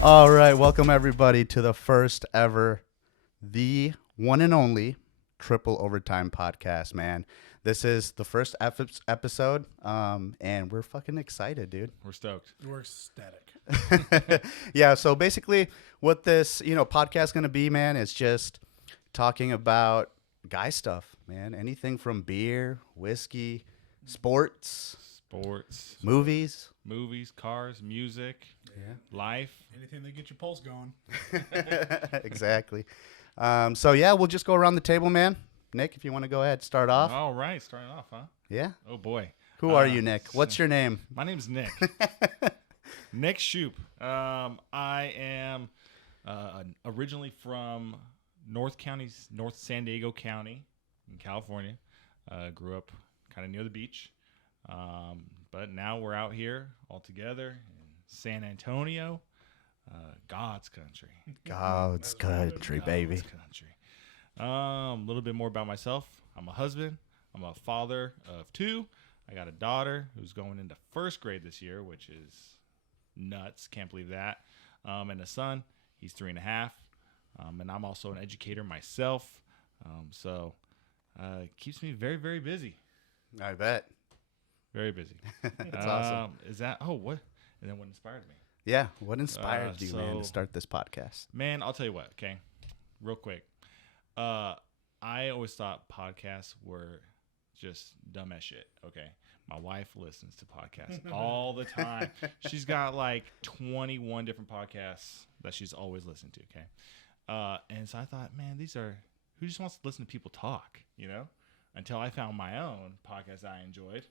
All right, welcome everybody to the first ever, the one and only Triple Overtime podcast, man. This is the first episode, and we're fucking excited, dude. We're stoked. We're ecstatic. Yeah, so basically what this, podcast is going to be, man, is just talking about guy stuff, man. Anything from beer, whiskey, sports, movies, cars, music, life. Anything that gets your pulse going. Exactly. So yeah, we'll just go around the table, man. Nick, if you want to go ahead, start off. All right, starting off, huh? Yeah. Oh boy. Who are you, Nick? What's your name? My name's Nick. Nick Shoup. I am originally from North San Diego County in California. Grew up kind of near the beach. But now we're out here all together in San Antonio, God's country. God's country, baby. God's country. A little bit more about myself. I'm a husband. I'm a father of two. I got a daughter who's going into first grade this year, which is nuts. Can't believe that. And a son. He's 3.5. And I'm also an educator myself. So it keeps me very, very busy. I bet. Very busy. That's awesome. Is that, what? And then what inspired me? Yeah. What inspired you, man, to start this podcast? Man, I'll tell you what, okay? Real quick. I always thought podcasts were just dumb as shit, okay? My wife listens to podcasts all the time. She's got like 21 different podcasts that she's always listened to, okay? And so I thought, man, who just wants to listen to people talk, Until I found my own podcast I enjoyed.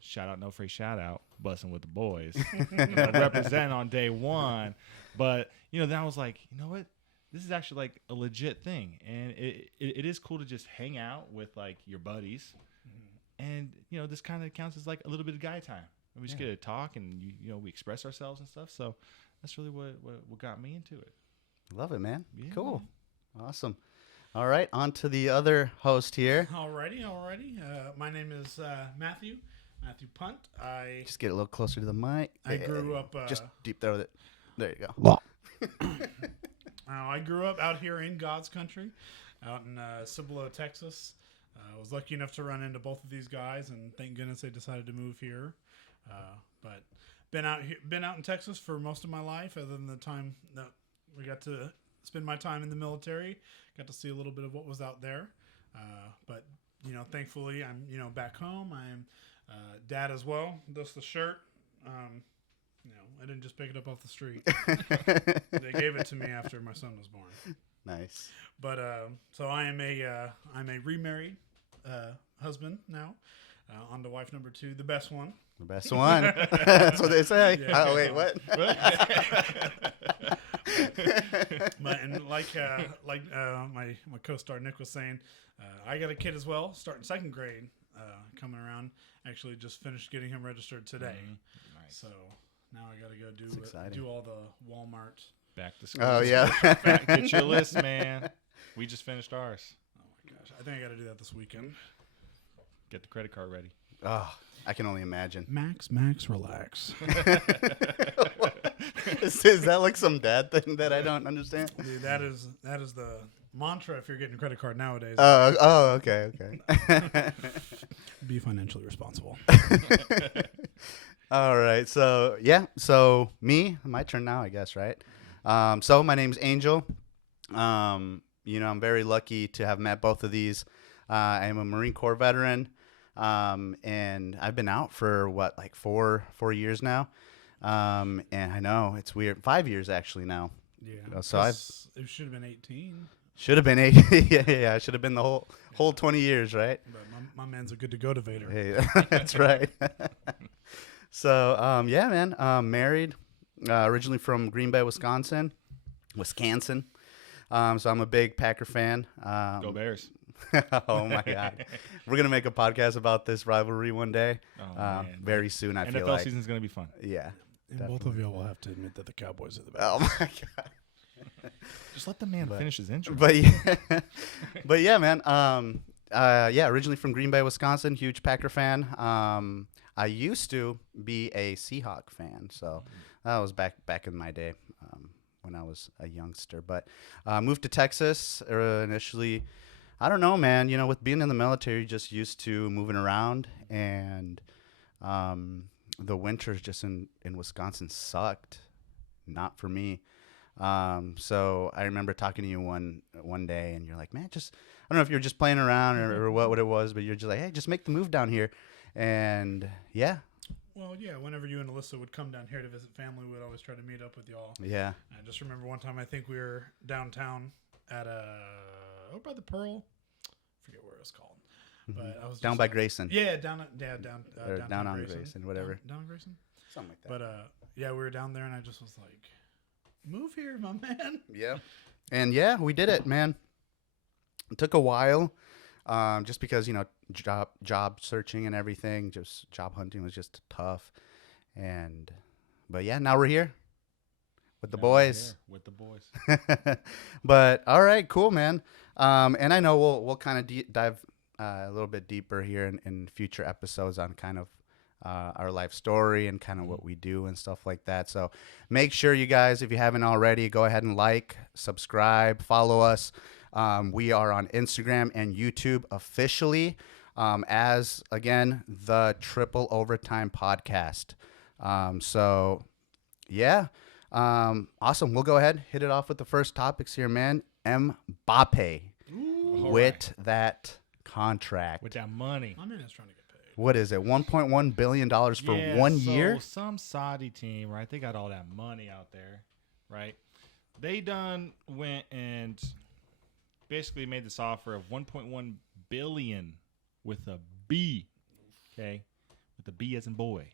Shout out, no free shout out, Bussin' with the Boys. Represent on day one. But, then I was like, you know what? This is actually like a legit thing. And it is cool to just hang out with like your buddies. And, this kind of counts as like a little bit of guy time. And we just get to talk and, we express ourselves and stuff. So that's really what got me into it. Love it, man. Yeah. Cool. Awesome. All right. On to the other host here. Alrighty. My name is Matthew Punt. Just get a little closer to the mic. I grew up... just deep throat it. There you go. I grew up out here in God's country, out in Cibolo, Texas. I was lucky enough to run into both of these guys, and thank goodness they decided to move here. But been out in Texas for most of my life, other than the time that we got to spend my time in the military. Got to see a little bit of what was out there. But thankfully, I'm back home. I'm dad as well. That's the shirt. I didn't just pick it up off the street. They gave it to me after my son was born. Nice. But so I'm a remarried husband now. On to wife number 2, the best one. The best one. That's what they say. Yeah. Oh, wait, what? And like my co-star Nick was saying, I got a kid as well, starting 2nd grade, coming around. Actually, just finished getting him registered today. Mm-hmm. Nice. So now I got to do all the Walmart. Back to school. Oh, yeah. Get your list, man. We just finished ours. Oh my gosh, I think I got to do that this weekend. Get the credit card ready. Oh, I can only imagine. Max, relax. Is that like some dad thing that I don't understand? Dude, that is the mantra if you're getting a credit card nowadays. Okay. Be financially responsible. All right. So my turn now, I guess, right? So my name's Angel. I'm very lucky to have met both of these. I'm a Marine Corps veteran. And I've been out for like 4 years now. And I know it's weird. 5 years actually now. Yeah. So it should have been 18. Should have been 8. yeah. Should have been the whole 20 years, right? But my man's a good to go to Vader. Hey, that's right. So, man, married, originally from Green Bay, Wisconsin. So I'm a big Packer fan. Go Bears. Oh my God. We're going to make a podcast about this rivalry one day. Oh, man. Very soon, I feel NFL like. season's going to be fun. Yeah. And definitely. both of y'all will have to admit that the Cowboys are the best. Oh my God. Just let the man finish his intro. But yeah, man. Originally from Green Bay, Wisconsin, huge Packer fan. I used to be a Seahawk fan, so that was back in my day. when I was a youngster. But moved to Texas initially. I don't know, man. You know, with being in the military, just used to moving around, and the winters just in Wisconsin sucked. Not for me. So I remember talking to you one day, and you're like, man, just I don't know if you're just playing around or what it was, but you're just like, hey, just make the move down here, and yeah. Well, yeah, whenever you and Alyssa would come down here to visit family, we'd always try to meet up with y'all. Yeah. I just remember one time, I think we were downtown at by the Pearl. I forget where it was called. But I was Down just by like- Grayson. Yeah, down Or downtown down on Grayson. Grayson, whatever. Down Grayson. Something like that. But yeah, we were down there, and I just was like, "Move here, my man." Yeah. And yeah, we did it, man. It took a while, just because, you know, job searching and everything, just job hunting was just tough. But yeah, now we're here with the Now we're boys. here with the boys. But all right, cool, man. And I know we'll kind of dive a little bit deeper here in future episodes on kind of our life story and kind of what we do and stuff like that. So make sure you guys, if you haven't already, go ahead and like, subscribe, follow us. We are on Instagram and YouTube officially as, again, the Triple Overtime Podcast. So, yeah. Awesome. We'll go ahead, hit it off with the first topics here, man. Mbappe with that contract. With that money. My man is trying to get paid. What is it? $1.1 billion for Yeah, 1 so year? Some Saudi team, right? They got all that money out there, right? They went and basically made this offer of 1.1 billion with a B, okay, with the B as in boy,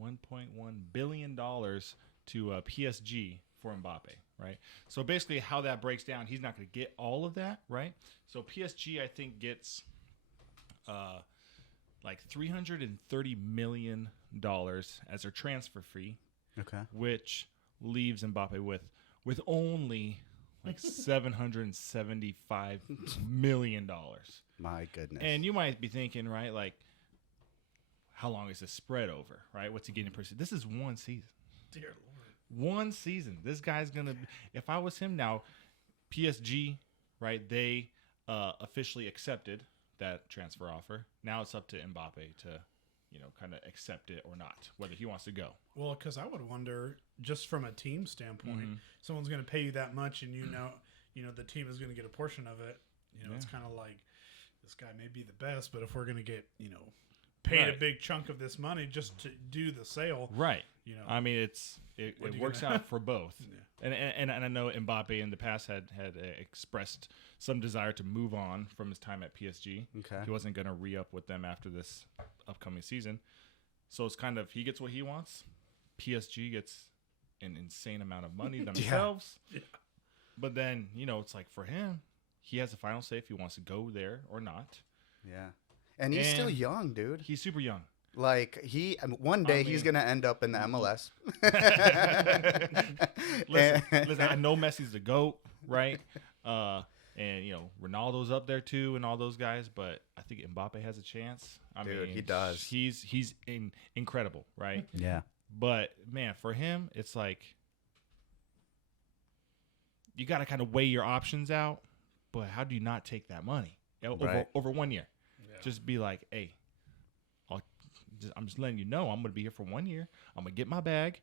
1.1 billion dollars to PSG for Mbappe, right? So basically, how that breaks down, he's not going to get all of that, right? So PSG, I think, gets like $330 million as their transfer fee, Okay. which leaves Mbappe with only like $775 million. My goodness. And you might be thinking, right, like, how long is this spread over, right? What's he getting per season? This is one season. Dear Lord. One season. This guy's going to – if I was him now, PSG, right, they officially accepted that transfer offer. Now it's up to Mbappe to, you know, kind of accept it or not, whether he wants to go. Well, because I would wonder, just from a team standpoint, someone's going to pay you that much, and you know the team is going to get a portion of it. You know, it's kind of like, this guy may be the best, but if we're going to get, paid a Right. big chunk of this money just to do the sale, Right. you know, I mean, it you works gonna- out for both. Yeah. And I know Mbappe in the past had expressed some desire to move on from his time at PSG. Okay. He wasn't going to re-up with them after this upcoming season. So it's kind of, he gets what he wants. PSG gets an insane amount of money themselves. Yeah. But then, it's like for him, he has the final say if he wants to go there or not. Yeah. And he's still And young, dude. He's super young. Like, one day he's mean- going to end up in the MLS. Listen, I know Messi's the GOAT, right? And, Ronaldo's up there too and all those guys, but I think Mbappe has a chance. I Dude, mean, he does. He's incredible, right? Yeah. But, man, for him, it's like you got to kind of weigh your options out, but how do you not take that money Right. over 1 year? Yeah. Just be like, hey, I'm just letting you know I'm going to be here for 1 year. I'm going to get my bag.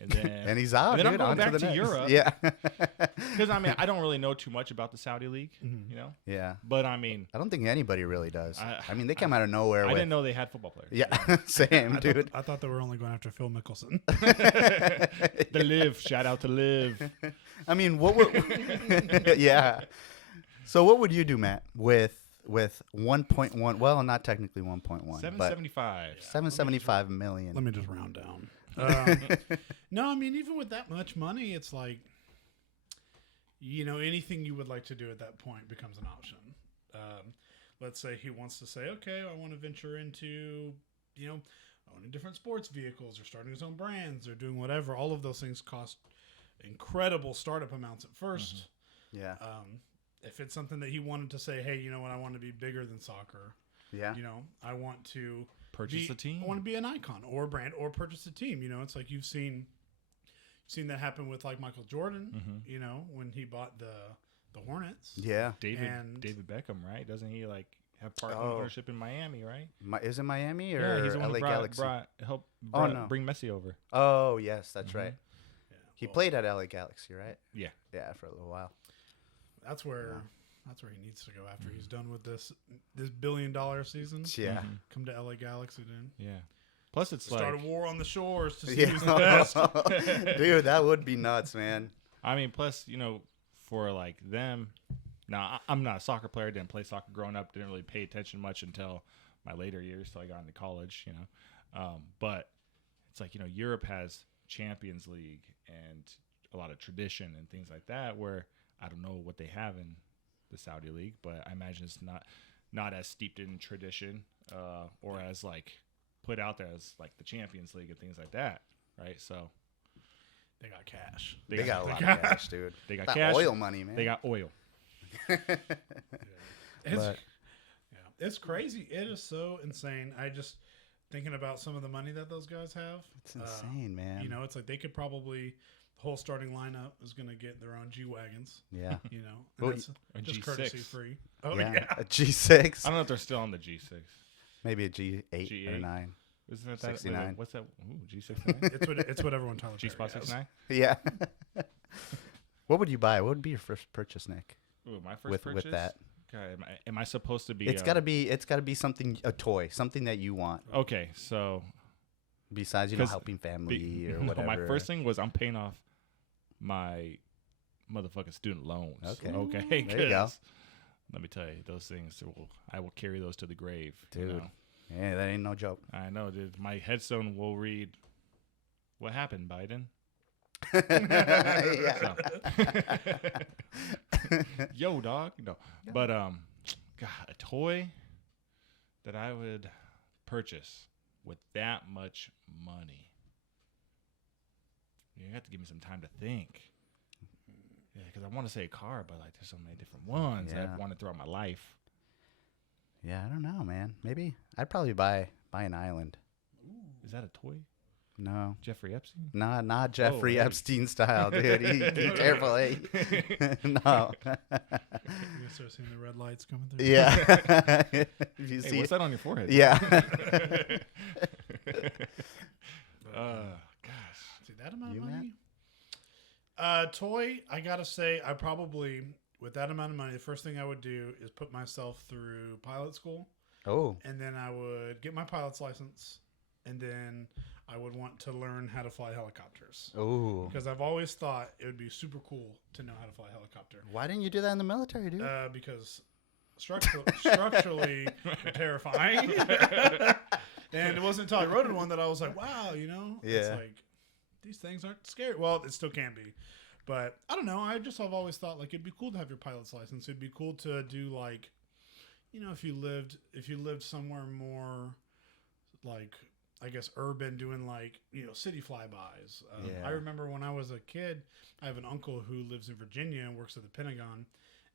And then And he's out, and then I'm dude. going On back the to next. Europe. Yeah. Because, I don't really know too much about the Saudi League, Yeah. But, I mean, I don't think anybody really does. I- They came out of nowhere I with. didn't know they had football players. Yeah. Same, dude. I thought they were only going after Phil Mickelson. The Live. Shout out to Live. I mean, what would. Yeah. So, what would you do, Matt, with 1.1? Well, not technically 1.1, but 775. 775 million. Let me just round down. No, I mean, even with that much money, it's like, anything you would like to do at that point becomes an option. Let's say he wants to say, okay, I want to venture into, owning different sports vehicles or starting his own brands or doing whatever. All of those things cost incredible startup amounts at first. Yeah. If it's something that he wanted to say, hey, you know what, I want to be bigger than soccer. Yeah. I want to Purchase a team. I want to be an icon or a brand or purchase a team. It's like you've seen seen that happen with like Michael Jordan. Mhm. You know, when he bought the Hornets. Yeah. David Beckham, right? Doesn't he like have part ownership in Miami, right? Is it Miami or Yeah, he's the one LA who Galaxy? helped bring Messi over. Oh, yes, that's right. Yeah, He well, played at LA Galaxy, right? Yeah. Yeah, for a little while. That's where he needs to go after he's done with this $1 billion season. Yeah. Mhm. Come to LA Galaxy, then. Yeah. Plus, it's Start like a war on the shores to see Yeah. who's the best. Dude, that would be nuts, man. I mean, plus, for like them. Now, I'm not a soccer player. Didn't play soccer growing up. Didn't really pay attention much until my later years, till I got into college. But it's like Europe has Champions League and a lot of tradition and things like that. Where I don't know what they have in the Saudi League, but I imagine it's not as steeped in tradition or as like put out there as like the Champions League and things like that, right? So They got cash. They got a lot of cash, dude. They got That cash. oil money, man. They got oil. It's crazy. It is so insane. I just thinking about some of the money that those guys have. It's insane, man. It's like they could probably the whole starting lineup is going to get their own G wagons. Yeah. And Well, that's a just G6. courtesy free. Oh yeah. yeah. A G6. I don't know if they're still on the G6. Maybe a G8 or G8. 9. Isn't it that? 69. What's that? Ooh, G69? It's what everyone Tyler G Perry spot has. 69? Yeah. What would you buy? What would be your first purchase, Nick? Ooh, my first purchase? With that. God, am I supposed to be? It's gotta be something, a toy, something that you want. Okay, so Besides, 'Cause helping family or no, whatever. my first thing was I'm paying off my motherfucking student loans. Okay. Okay. There you go. 'Cause let me tell you, those things I will carry those to the grave. Dude. Yeah, that ain't no joke. I know, dude. My headstone will read, "What happened, Biden?" Yeah. Yo, dog. No, but God, a toy that I would purchase with that much money. You have to give me some time to think. Yeah, because I want to say a car, but like there's so many different ones that Yeah. I want to throughout my life. Yeah, I don't know, man. Maybe I'd probably buy an island. Is that a toy? No. Jeffrey Epstein? Not Jeffrey hey. Epstein style, dude. Be careful, eh? No. You start seeing the red lights coming through. Yeah. If you Hey, see what's that on your forehead? Yeah. Gosh. See that amount You, of Matt? money? Toy, I gotta say, I probably with that amount of money, the first thing I would do is put myself through pilot school, Oh. and then I would get my pilot's license, and then I would want to learn how to fly helicopters. Oh. Because I've always thought it would be super cool to know how to fly a helicopter. Why didn't you do that in the military, dude? Because structurally they're terrifying. And it wasn't until I rode in one that I was like, wow, it's Yeah. like these things aren't scary. Well, it still can be. But I don't know. I've always thought like it'd be cool to have your pilot's license. It'd be cool to do like, if you lived somewhere more like, I guess, urban, doing like, city flybys. Yeah. I remember when I was a kid, I have an uncle who lives in Virginia and works at the Pentagon.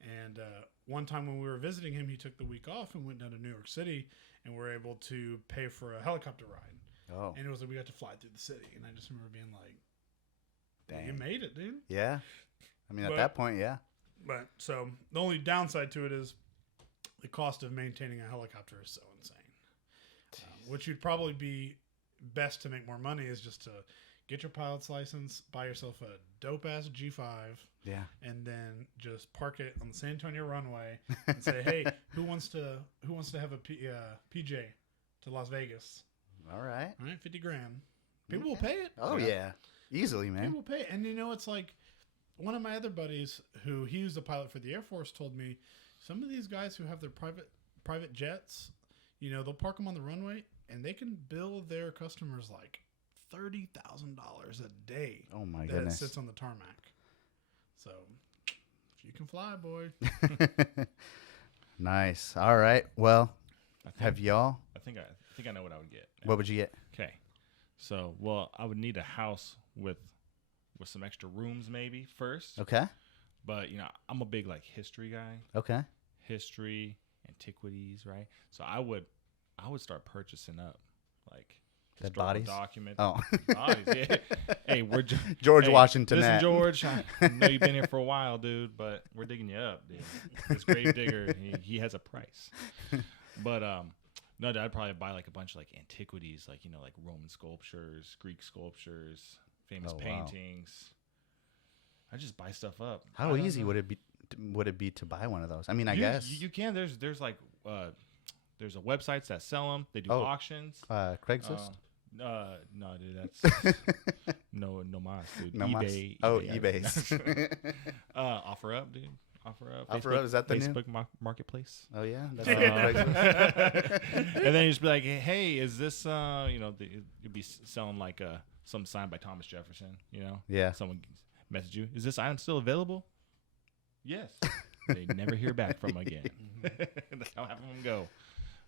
And one time when we were visiting him, he took the week off and went down to New York City, and were able to pay for a helicopter ride. Oh. And it was like we got to fly through the city. And I just remember being like, Dang. you made it, dude. Yeah. I mean, at But- that point, yeah. But so the only downside to it is the cost of maintaining a helicopter is so insane. Which would probably be best to make more money is just to get your pilot's license, buy yourself a dope ass G5, Yeah. and then just park it on the San Antonio runway and say, "Hey, who wants to have a PJ to Las Vegas? All right. All right, $50,000. People will pay it. Oh, yeah. Easily, man. People will pay it. And it's like one of my other buddies he was a pilot for the Air Force told me some of these guys who have their private jets, they'll park them on the runway and they can bill their customers like $30,000 a day. Oh, my that goodness. it sits on the tarmac. So if you can fly, boy. Nice. All right. Well, have y'all? I think I know what I would get. What would you get? Okay. So, I would need a house with some extra rooms maybe first. Okay. But, I'm a big like history guy. Okay. History, antiquities, right? So I would start purchasing up like Dead historical bodies? document. Oh. Bodies, yeah. Hey, we're George hey, Washington. Listen, that. George, I know you've been here for a while, dude, but we're digging you up, dude. This grave digger, he has a price. But no, I'd probably buy like a bunch of like antiquities, like like Roman sculptures, Greek sculptures, famous Oh, wow. paintings. I just buy stuff up. How easy would it be? Would it be to buy one of those? I mean, I guess you can. There's like there's a websites that sell them. They do Oh. auctions. Craigslist. No, dude, that's no mas, dude. No mas. eBay. Oh, eBay. eBay. Offer up, dude. Offer up. Offer Up, is that the new? Facebook Marketplace? Oh yeah, that's Uh, and then you just be like, hey, is this you'd be selling like some sign by Thomas Jefferson, Yeah. Someone message you, is this item still available? Yes. They never hear back from 'em again. That's how half of them go.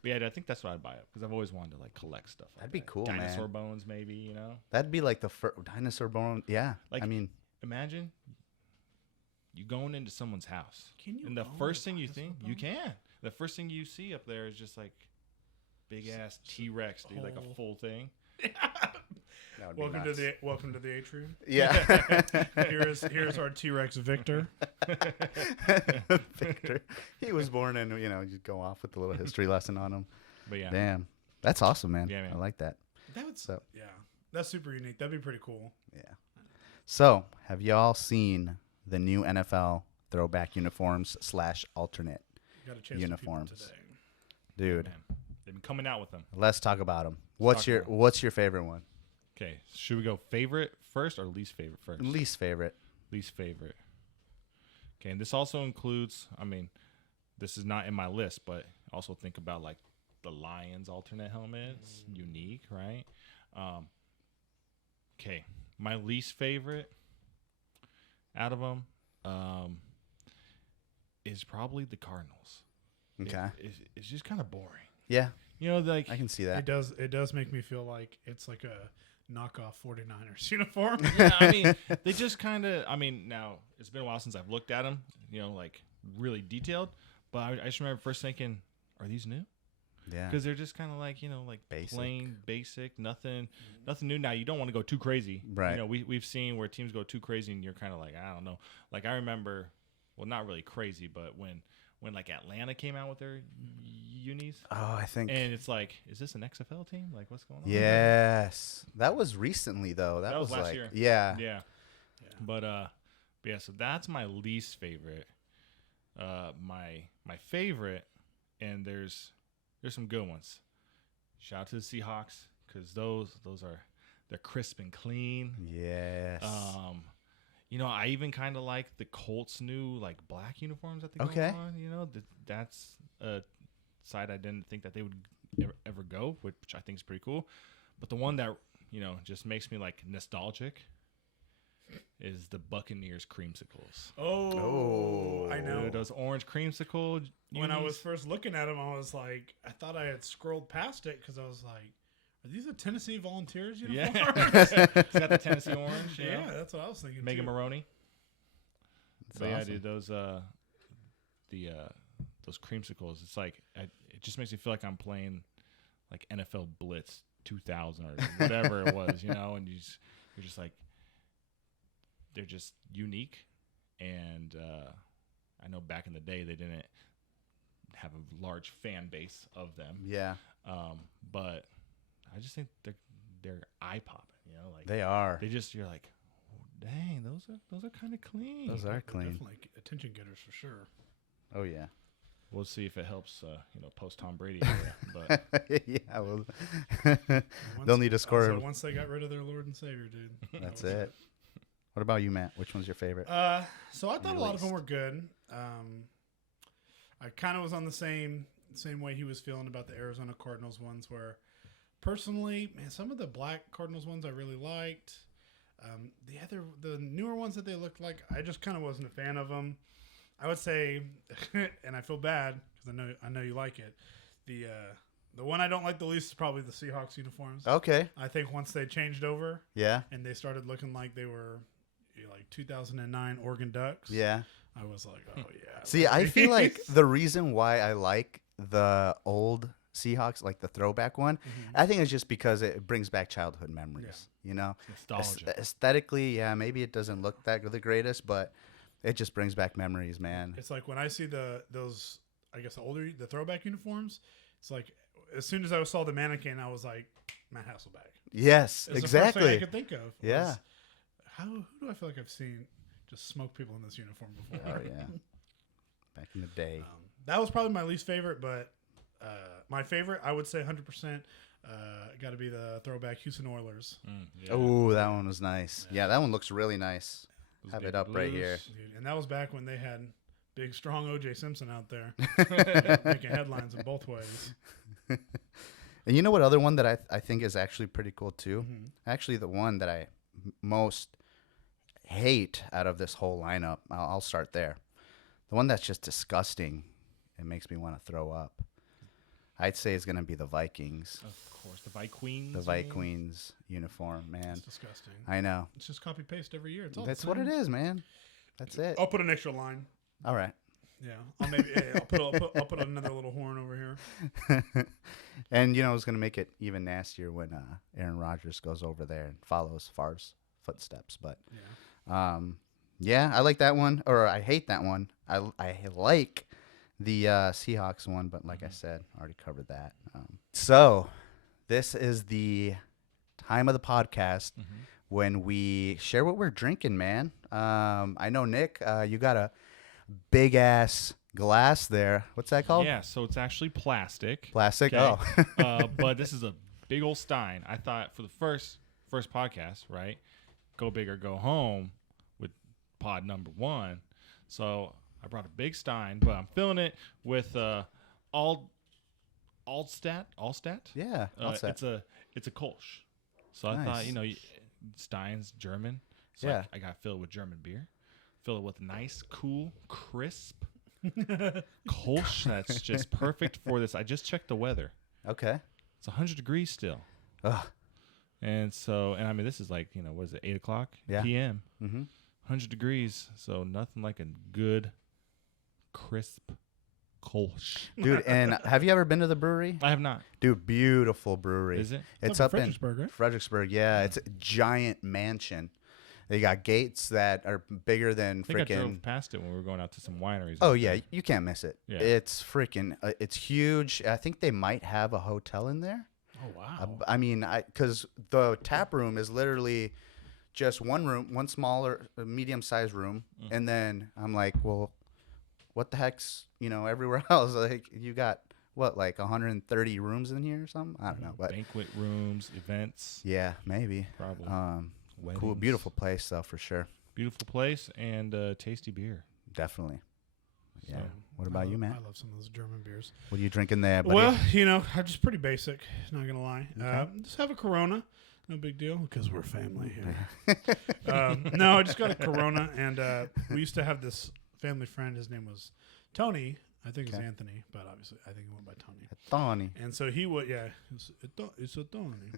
But yeah, I think that's what I'd buy up because I've always wanted to like collect stuff. Like That'd be that. cool, Dinosaur man. bones, maybe. That'd be like the dinosaur bone. Yeah. Like- I mean, Imagine you going into someone's house, Can you? and the own first a thing you dinosaur think bone? you can. The first thing you see up there is just like big ass T-Rex, dude, like a whole- that full thing. would be Welcome to nuts. the atrium. Yeah. Here's our T-Rex Victor. Victor. He was born and you go off with a little history lesson on him. But yeah, Damn. That's awesome, man. Yeah, man. I like that. That would So- yeah, that's super unique. That'd be pretty cool. Yeah. So, have y'all seen the new NFL throwback uniforms / alternate? Got a chance Uniforms. To peep 'em today. Dude, man. They've been coming out with them. let's talk about them. talk about 'em. What's your favorite one? Okay, should we go favorite first or least favorite first? Least favorite. Least favorite. Okay, and this also includes, this is not in my list, but also think about like the Lions alternate helmets, unique, right? Okay, my least favorite out of them is probably the Cardinals. Okay. It's just kind of boring. Yeah, Like I can see that. It does make me feel like it's like a knockoff 49ers uniform. yeah, they just kind of. Now it's been a while since I've looked at them, like really detailed. But I just remember first thinking, are these new? Yeah. Because they're just kind of like like Basic. plain basic, nothing new. Now you don't want to go too crazy, Right. We've seen where teams go too crazy, and you're kind of like, I don't know. Like I remember, well, not really crazy, but when like Atlanta came out with their unis, Oh, I think. and it's like, is this an XFL team? Like what's going on? Yes. That was recently though. That was last like, year. Yeah. Yeah. But yeah, so that's my least favorite. My favorite, and there's some good ones. Shout out to the Seahawks because those are they're crisp and clean. Yes. I even kind of like the Colts' new like black uniforms that they go Okay. on. That's a side I didn't think that they would ever go, which I think is pretty cool. But the one that just makes me like nostalgic is the Buccaneers creamsicles. Oh, I know. Dude, those orange creamsicle. When I unis. was first looking at them, I was like, I thought I had scrolled past it because I was like, are these the Tennessee Volunteers uniforms? Yeah, it's got the Tennessee orange. Yeah, that's what I was thinking. Megan too. Maroney. That's But yeah, awesome. dude, those those creamsicles. It's like it just makes me feel like I'm playing like NFL Blitz 2000 or whatever it was, and you're just like they're just unique. And I know back in the day they didn't have a large fan base of them, Yeah. but I just think they're eye popping. Like They are. you're like, dang, those are kind of clean. Those are clean. Definitely attention getters for sure. Oh yeah. We'll see if it helps, post Tom Brady era. But Yeah. Well, Once- they'll need to score. Also, once they got rid of their Lord and Savior, dude. That's that was it. What about you, Matt? Which one's your favorite? So I thought a lot of them Released. were good. I kind of was on the same way he was feeling about the Arizona Cardinals ones, where personally, man, some of the black Cardinals ones I really liked. The newer ones that they looked like, I just kind of wasn't a fan of them. I would say, and I feel bad because I know you like it. The one I don't like the least is probably the Seahawks uniforms. Okay. I think once they changed over Yeah. and they started looking like they were like 2009 Oregon Ducks. Yeah. I was like, oh yeah. See, I feel like the reason why I like the old Seahawks, like the throwback one. I think it's just because it brings back childhood memories. You know, Nostalgia. Aesthetically, yeah, maybe it doesn't look the greatest, but it just brings back memories, man. It's like when I see those, I guess the throwback uniforms. It's like as soon as I saw the mannequin, I was like, Matt Hasselbeck. Yes, It's exactly. the first thing I could think of. Yeah. Who do I feel like I've seen just smoke people in this uniform before? Oh yeah, back in the day. That was probably my least favorite, but my favorite, I would say 100%, got to be the throwback Houston Oilers. Yeah. Oh, that one was nice. Yeah, that one looks really nice. Those Have big it up right blues. here. Dude, and that was back when they had big, strong O.J. Simpson out there making headlines in both ways. And you know what other one that I think is actually pretty cool too? Actually, the one that I most hate out of this whole lineup, I'll start there. The one that's just disgusting. It makes me want to throw up. I'd say it's going to be the Vikings. Of course, the Vikings. The Vikings uniform, man. It's disgusting. I know. It's just copy paste every year. It's all That's the what same. it is, man. That's it. I'll put an extra line. All right. Yeah, I'll put another little horn over here. And, you know, it's going to make it even nastier when Aaron Rodgers goes over there and follows Favre's footsteps. But, yeah, I like that one. Or I hate that one. I like the Seahawks one, but like I said, already covered that. So this is the time of the podcast when we share what we're drinking, man. I know, Nick, you got a big-ass glass there. What's that called? Yeah, so it's actually plastic. Plastic? Okay. Oh. But this is a big old stein. I thought for the first podcast, right? Go big or go home with pod number 1. So I brought a big stein, but I'm filling it with Allstat. Yeah. It's a Kolsch. So I Nice. thought, Stein's German. So Yeah. I got to fill it with German beer. Fill it with nice, cool, crisp Kolsch. That's just perfect for this. I just checked the weather. Okay. It's 100 degrees still. Ugh. And I mean, this is like, what is it, 8 o'clock Yeah. p.m. Mm-hmm. 100 degrees. So nothing like a good, crisp Kolsch. Dude, and have you ever been to the brewery? I have not. Dude, beautiful brewery. Is it? It's up up in in Fredericksburg, right? Fredericksburg, yeah. It's a giant mansion. They got gates that are bigger than I think I freaking. drove past it when we were going out to some wineries. Oh out yeah, there. you can't miss it. Yeah. It's freaking. It's huge. I think they might have a hotel in there. Oh wow! I mean, because the tap room is literally just one room, one smaller, medium-sized room, and then I'm like, well, what the heck's everywhere else? Like you got what, like 130 rooms in here or something? I don't know, but Banquet rooms, events, yeah, maybe. probably. Cool, Weddings. beautiful place though, for sure. Beautiful place and tasty beer. Definitely. Yeah. So, What about you, Matt? I love some of those German beers. What are you drinking there, buddy? Well, I'm just pretty basic. Not gonna lie. Okay. Just have a Corona. No big deal because we're family here. No, I just got a Corona, and we used to have this family friend. His name was Tony. I think it's Okay. Anthony, but obviously I think he went by Tony. Tony. And so he would, it's a Tony.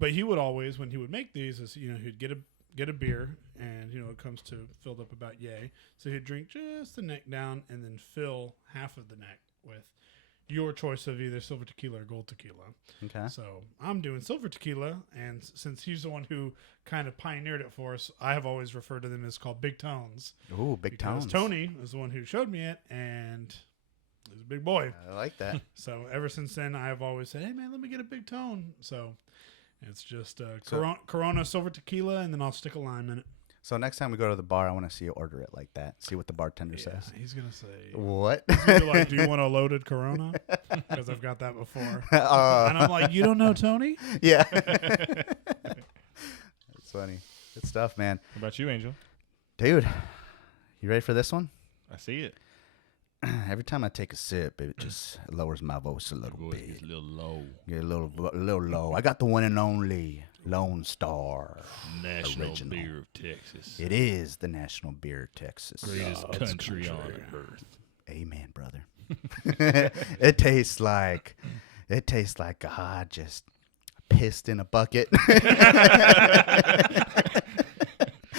But he would always, when he would make these, he'd get a beer, and it comes to filled up about yay. So he'd drink just the neck down, and then fill half of the neck with your choice of either silver tequila or gold tequila. Okay. So I'm doing silver tequila, and since he's the one who kind of pioneered it for us, I have always referred to them as called Big Tones. Ooh, big Because tones. Tony was the one who showed me it, and he's a big boy. I like that. So ever since then, I have always said, "Hey man, let me get a big tone." So it's just So- Corona silver tequila, and then I'll stick a lime in it. So next time we go to the bar, I want to see you order it like that. See what the bartender says. He's gonna say, What? he's gonna be like, "Do you want a loaded Corona?" Because I've got that before. And I'm like, "You don't know Tony?" Yeah. That's funny. Good stuff, man. What about you, Angel? Dude, you ready for this one? I see it. Every time I take a sip, it just lowers my voice a little Voice bit. is a little low. Get a little low. I got the one and only Lone Star. National Original. beer of Texas. It is the national beer of Texas. Greatest God's country on country. earth. Amen, brother. It tastes like God just pissed in a bucket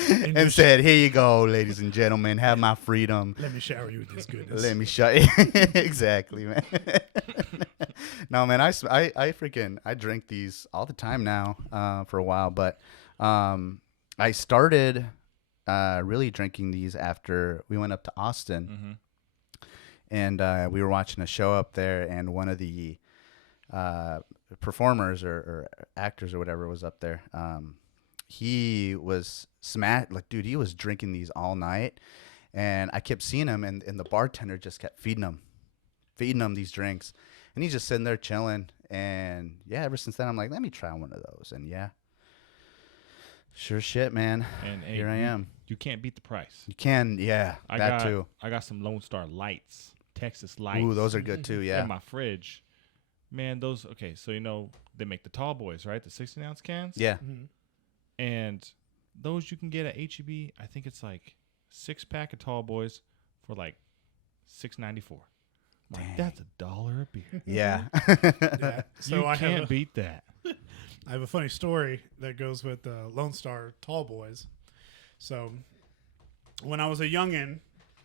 and said, "Here you go, ladies and gentlemen. Have my freedom. Let me shower you with this goodness. Let me show you." Exactly, man. No, man, I freaking I drink these all the time now for a while, but I started really drinking these after we went up to Austin, Mm-hmm. and we were watching a show up there, and one of the performers or actors or whatever was up there. He was like, dude, he was drinking these all night, and I kept seeing him, and the bartender just kept feeding him these drinks, and he's just sitting there chilling. And yeah, ever since then, I'm like, let me try one of those, and yeah, sure shit, man. And hey, Here I am. You can't beat the price. You can, yeah, that too. I got some Lone Star Lights, Texas Lights. Ooh, those are good too. Yeah. In my fridge. Man, those, okay, so they make the tall boys, right? The 16-ounce cans? Yeah. Mhm. And those you can get at HEB. I think it's like 6-pack of tall boys for like $6.94. Like, Dang. that's $1 a beer. Yeah. Yeah. So You I can't have beat that. I have a funny story that goes with Lone Star Tall Boys. So when I was a youngin',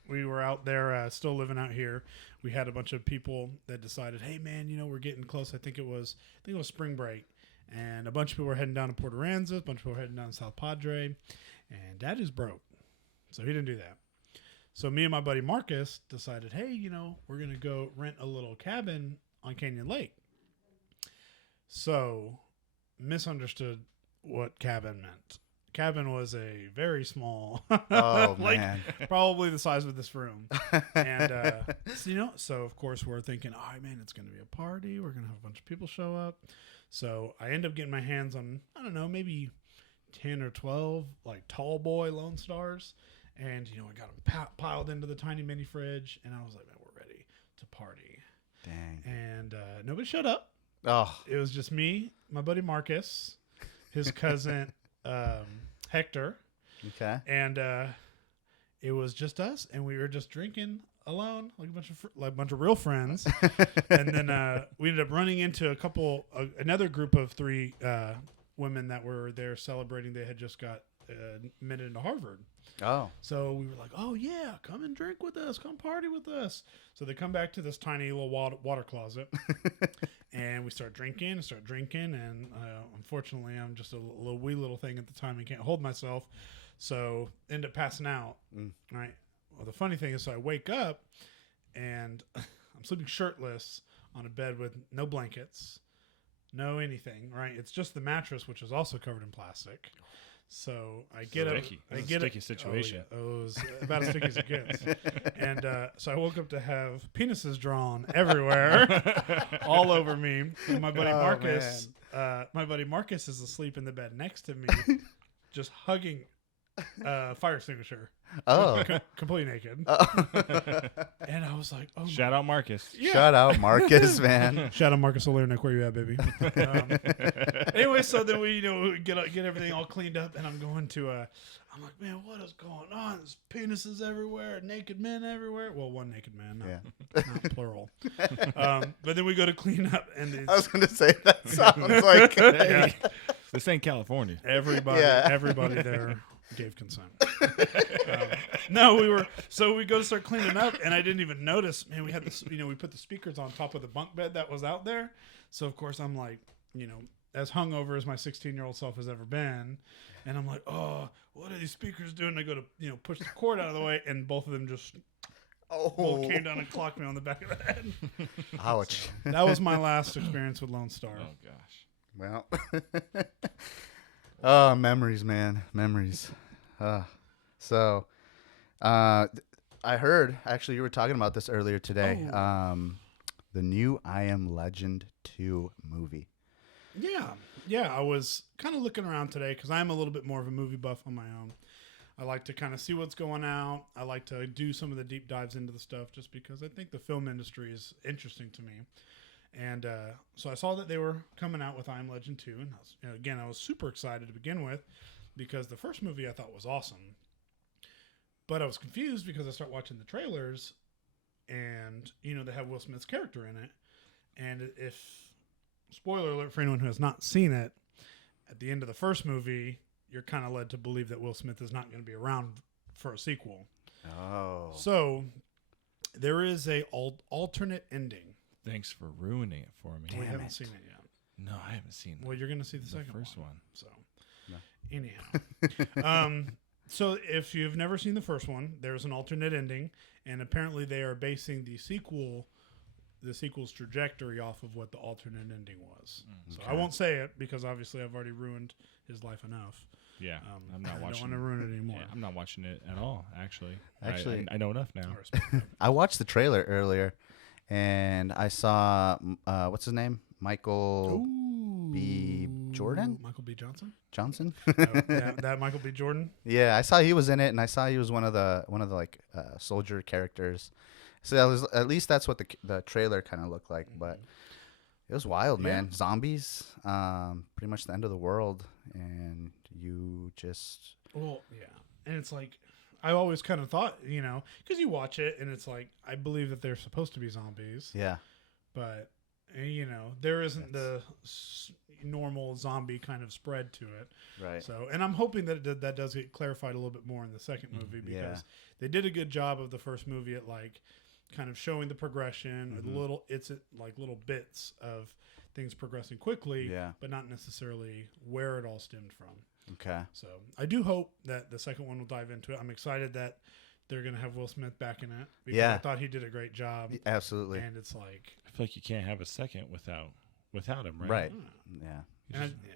we were out there still living out here. We had a bunch of people that decided, hey man, we're getting close. I think it was spring break, and a bunch of people were heading down to Port Aransas, a bunch of people were heading down to South Padre, and Dad is broke, so he didn't do that. So me and my buddy Marcus decided, hey, we're gonna go rent a little cabin on Canyon Lake. So misunderstood what cabin meant. Cabin was a very small, Oh like man. probably the size of this room. And so of course we're thinking, all right, man, it's going to be a party. We're going to have a bunch of people show up. So I end up getting my hands on, I don't know, maybe 10 or 12 like tall boy Lone Stars. And, I got them piled into the tiny mini fridge. And I was like, man, we're ready to party. Dang. And nobody showed up. Oh. It was just me, my buddy Marcus, his cousin Hector, Okay. and it was just us, and we were just drinking alone, like a bunch of real friends. And then we ended up running into another group of 3 women that were there celebrating. They had just got admitted into Harvard. Oh. So we were like, oh yeah, come and drink with us, come party with us. So they come back to this tiny little water closet, and we start drinking, and unfortunately I'm just a wee little thing at the time and can't hold myself, so end up passing out. Right. Well, the funny thing is, so I wake up and I'm sleeping shirtless on a bed with no blankets, no anything, right? It's just the mattress, which is also covered in plastic. So I get up. Sticky. I It's a get sticky up, situation. Oh, yeah. Oh, it was about as sticky as it gets. And so I woke up to have penises drawn everywhere, all over me. And my buddy Marcus is asleep in the bed next to me, just hugging fire extinguisher. Oh. Completely naked. Oh. And I was like, oh, Shout out Marcus. yeah. Shout out Marcus, man. Shout out Marcus Olernick, where you at, baby? Anyway, so then we get everything all cleaned up, and I'm going to I'm like, man, what is going on? There's penises everywhere, naked men everywhere. Well, one naked man, not plural. But then we go to clean up, and I was gonna say that sounds like yeah, This ain't California. everybody there gave consent. No, we go to start cleaning up, and I didn't even notice, man, we had this, we put the speakers on top of the bunk bed that was out there. So of course I'm like, as hungover as my 16-year-old self has ever been. And I'm like, oh, what are these speakers doing? I go to, push the cord out of the way, and both of them just both came down and clocked me on the back of the head. Ouch. So that was my last experience with Lone Star. Oh, gosh. Well. Oh, memories, man. Memories. So, I heard, actually, you were talking about this earlier today. Oh. The new I Am Legend 2 movie. Yeah. I was kind of looking around today because I'm a little bit more of a movie buff on my own. I like to kind of see what's going out. I like to do some of the deep dives into the stuff just because I think the film industry is interesting to me. And so I saw that they were coming out with I Am Legend 2. And I was super excited to begin with because the first movie I thought was awesome. But I was confused because I start watching the trailers and, they have Will Smith's character in it. And if, spoiler alert for anyone who has not seen it, at the end of the first movie, you're kind of led to believe that Will Smith is not going to be around for a sequel. Oh. So there is a alternate ending Thanks for ruining it for me. We Damn haven't it. seen it yet. No, I haven't seen Well, you're gonna see the the second first one. one. So, No. anyhow, so if you've never seen the first one, there's an alternate ending, and apparently they are basing the sequel's trajectory off of what the alternate ending was. So I Okay. won't say it because obviously I've already ruined his life enough. Yeah, I'm not I don't watching. want to ruin it anymore. Yeah, I'm not watching it at all. Actually, Actually- I know enough now. I respect that. I watched the trailer earlier, and I saw what's his name, Michael B. Jordan Michael B. Johnson. Johnson. That Michael B. Jordan. Yeah, I saw he was in it, and I saw he was one of the like soldier characters. So that was, at least that's what the trailer kind of looked like. But it was wild, Yeah. man. Zombies, pretty much the end of the world, and you just Well, yeah, and it's like I always kind of thought, because you watch it and it's like I believe that they're supposed to be zombies, yeah, but there isn't the normal zombie kind of spread to it. right. So, and I'm hoping that that does get clarified a little bit more in the second movie because Yeah. they did a good job of the first movie at like kind of showing the progression, Mhm. little bits of things progressing quickly, Yeah. but not necessarily where it all stemmed from. Okay. So I do hope that the second one will dive into it. I'm excited that they're going to have Will Smith back in it because Yeah. I thought he did a great job. Absolutely. And it's like, I feel like you can't have a second without him, right? Right. hmm. Yeah.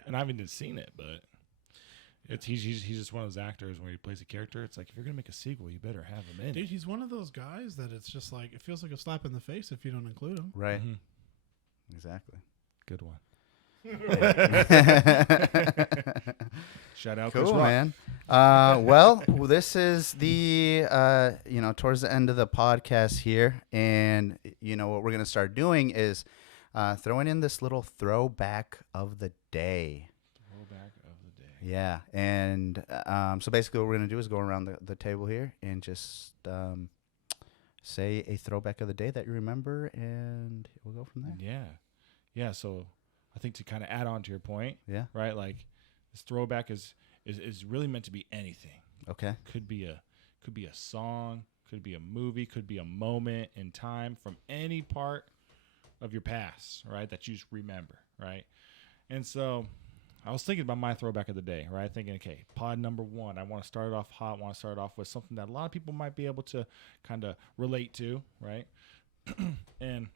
And I haven't even seen it, but he's just one of those actors where he plays a character. It's like if you're gonna make a sequel, you better have him in. Dude, it. he's one of those guys that it's just like, it feels like a slap in the face if you don't include him. Right. Mhm. Exactly. Good one. Shout out, Cool, Chris Rock. man. Well, this is the towards the end of the podcast here, and what we're gonna start doing is throwing in this little throwback of the day. Throwback of the day. Yeah, and so basically, what we're gonna do is go around the table here and just say a throwback of the day that you remember, and we'll go from there. Yeah. So I think to kind of add on to your point, Yeah. right? Like this throwback is really meant to be anything. Okay. Could be a song, could be a movie, could be a moment in time from any part of your past, right? That you just remember, right? And so I was thinking about my throwback of the day, right? Thinking, okay, pod number 1, I want to start it off hot, want to start off with something that a lot of people might be able to kind of relate to, right? and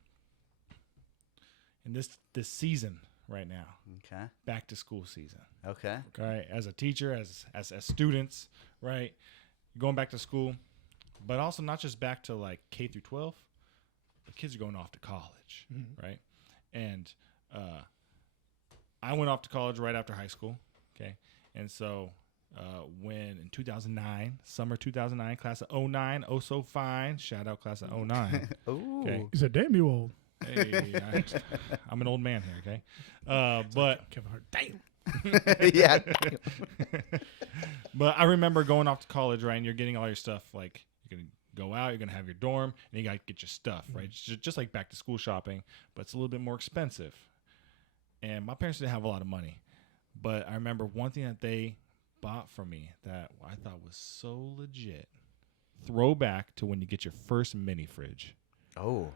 in this season right now, Okay. back to school season. Okay. Right, as a teacher, as students, right, going back to school, but also not just back to like K through 12, but kids are going off to college, Mhm. right? And I went off to college right after high school, okay, and so when in 2009, summer 2009, class of 09, oh so fine, shout out class of 09. Ooh. Okay. He said, damn you old. Hey, I'm an old man here, okay, but. Kevin Hart, damn. Yeah. But I remember going off to college, right? And you're getting all your stuff. Like you're gonna go out, you're gonna have your dorm, and you gotta get your stuff, right? It's just like back to school shopping, but it's a little bit more expensive. And my parents didn't have a lot of money, but I remember one thing that they bought for me that I thought was so legit. Throwback to when you get your first mini fridge. Oh.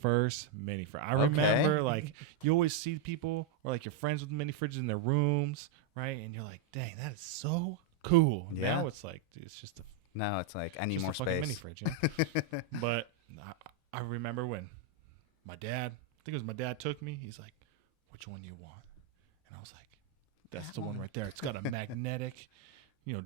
First mini fridge. I Okay. remember like you always see people or like your friends with mini fridges in their rooms, right? And you're like, dang, that is so cool. Yeah. Now it's like, dude, it's just a Now it's like I need just more a fucking mini space. fridge. You know? But I remember when my dad, I think it was my dad, took me. He's like, which one do you want? And I was like, that's That the one one. right there. It's got a magnetic,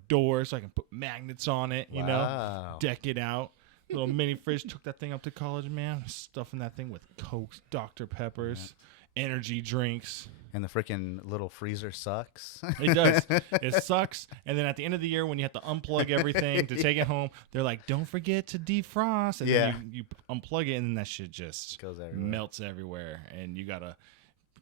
door, so I can put magnets on it. Wow. Deck it out. Little mini fridge. Took that thing up to college, man. Stuffing that thing with Cokes, Dr. Peppers, energy drinks. And the freaking little freezer sucks. It does. It sucks. And then at the end of the year, when you have to unplug everything to take it home, they're like, "Don't forget to defrost." And then you unplug it, and then that shit just Goes everywhere. melts everywhere. And you gotta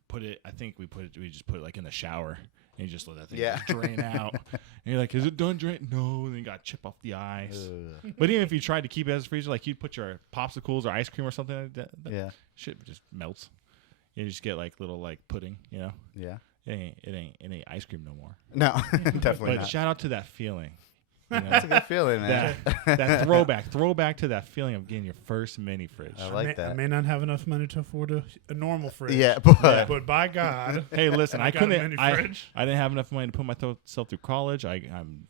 put it. I think we just put it like in the shower, and you just let that thing Yeah. just drain out. And you're like, "Is it done drain?" No. And then you got to chip off the ice. Ugh. But even if you tried to keep it as a freezer, like you'd put your popsicles or ice cream or something like that, Yeah. shit just melts. You just get like little like pudding, Yeah. It ain't ice cream no more. No, definitely But not. shout out to that feeling. You know? That's a good feeling, man. that throwback to that feeling of getting your first mini fridge. I like I that. may not have enough money to afford a normal fridge. Yeah, but by God, Hey, listen, I I got a couldn't. mini I fridge. didn't have enough money to put myself through college. I'm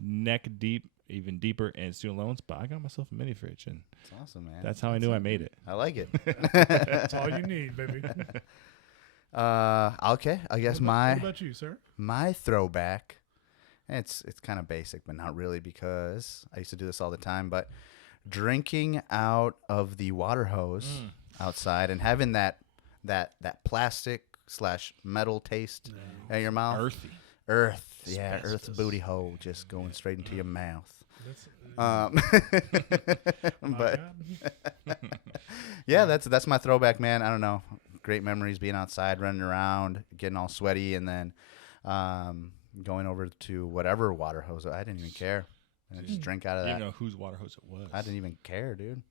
neck deep, even deeper in student loans, but I got myself a mini fridge, and That's awesome, man. that's how I knew I made it. I like it. that's all you need, baby. Okay, I guess What about you, sir? my throwback. It's kind of basic, but not really because I used to do this all the time. But drinking out of the water hose outside and having that plastic / metal taste in your mouth. Earth. Yeah, Asbestos. Earth's booty hole just going straight into your mouth. That's, my But God. yeah, that's my throwback, man. I don't know. Great memories being outside, running around, getting all sweaty, and then going over to whatever water hose. I didn't even care. I just drink out of You that. didn't know whose water hose it was. I didn't even care, dude.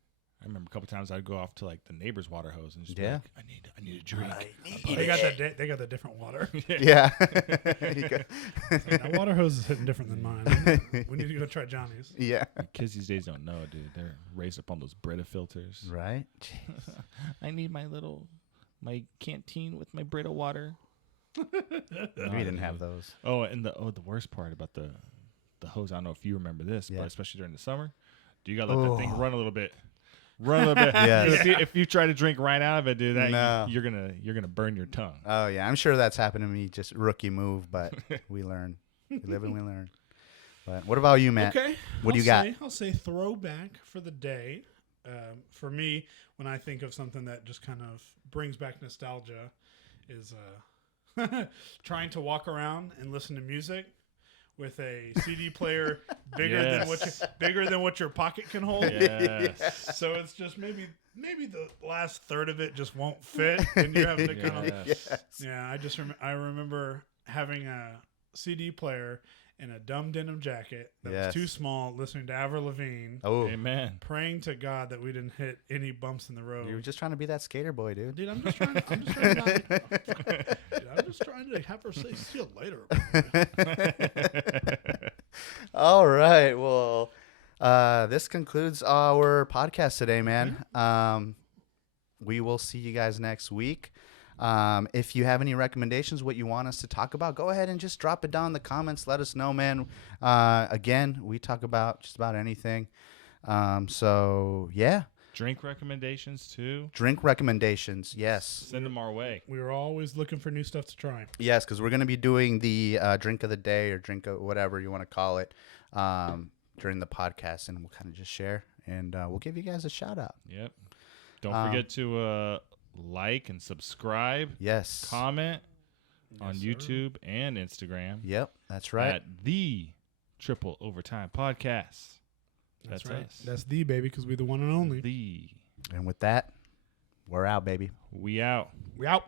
I remember a couple times I'd go off to like the neighbor's water hose and just be Yeah. like, I need a drink. They got the different water. Yeah. That water hose is hitting different than mine. We need to go try Johnny's. Yeah. Kids these days don't know, dude. They're raised up on those Brita filters. Right? I need my canteen with my Brita water. We didn't have those. Oh, and the worst part about the hose, I don't know if you remember this, Yeah. but especially during the summer, do you gotta let that thing run a little bit? Run a little bit. Yes. If you try to drink right out of it, dude, that No. you're gonna burn your tongue. Oh, yeah. I'm sure that's happened to me. Just rookie move, but we learn. We live and we learn. But what about you, Matt? Okay. What do you got? I'll say throwback for the day. For me, when I think of something that just kind of brings back nostalgia, is trying to walk around and listen to music with a CD player bigger than what your pocket can hold. Yes. So it's just maybe the last third of it just won't fit, and you have to kind of Yes. yeah. I remember having a CD player in a dumb denim jacket that Yes. was too small, listening to Avril Lavigne, Oh, Amen. praying to God that we didn't hit any bumps in the road. you were just trying to be that skater boy, dude. Dude, I'm just trying to have her say "see you later." All right. Well, this concludes our podcast today, man. We will see you guys next week. If you have any recommendations, what you want us to talk about, go ahead and just drop it down in the comments. Let us know, man. Again, we talk about just about anything. So, yeah. Drink recommendations too. Drink recommendations. Yes. Send them our way. We were always looking for new stuff to try. Yes, because we're going to be doing the drink of the day or drink of whatever you want to call it during the podcast, and we'll kind of just share, and we'll give you guys a shout out. Yep. Don't forget to like and subscribe. Yes. Comment on Yes, sir. YouTube and Instagram. Yep, that's right. At the Triple Overtime Podcast. That's That's right. us. That's the baby, because we the one and only. The And with that, we're out, baby. We out. We out.